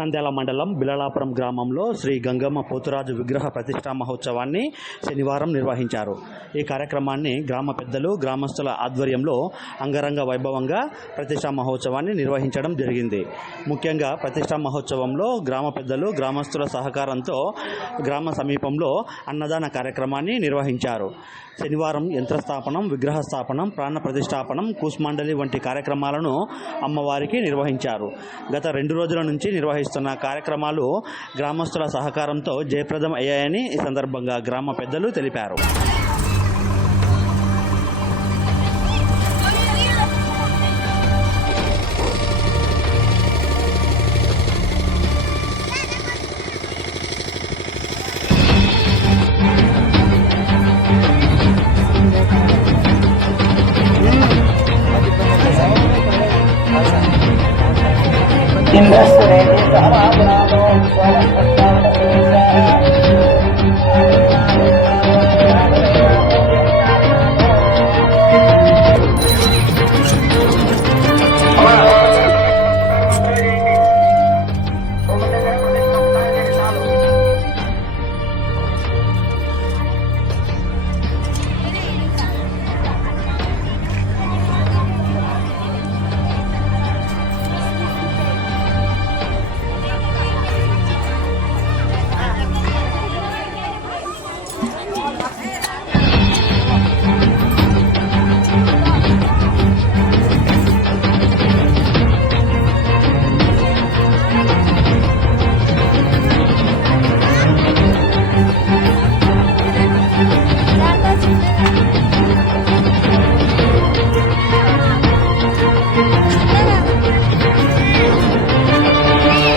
నంద్యాల మండలం బిలలాపురం గ్రామంలో శ్రీ గంగమ్మ పోతురాజు విగ్రహ ప్రతిష్టా మహోత్సవాన్ని శనివారం నిర్వహించారు. ఈ కార్యక్రమాన్ని గ్రామ పెద్దలు, గ్రామస్తుల ఆధ్వర్యంలో అంగరంగ వైభవంగా ప్రతిష్టా మహోత్సవాన్ని నిర్వహించడం జరిగింది. ముఖ్యంగా ప్రతిష్టా మహోత్సవంలో గ్రామ పెద్దలు, గ్రామస్తుల సహకారంతో గ్రామ సమీపంలో అన్నదాన కార్యక్రమాన్ని నిర్వహించారు. శనివారం యంత్రస్థాపనం, విగ్రహ స్థాపనం, ప్రాణ ప్రతిష్టాపనం, కూస్మాండలి వంటి కార్యక్రమాలను అమ్మవారికి నిర్వహించారు. గత 2 రోజుల నుంచి నిర్వహిస్తున్న కార్యక్రమాలు గ్రామస్తుల సహకారంతో జయప్రదం అయ్యాయని ఈ సందర్భంగా గ్రామ పెద్దలు తెలిపారు. ఇంద్రస్వరేణి సహమాజనాదో స్వరస్పత్తావత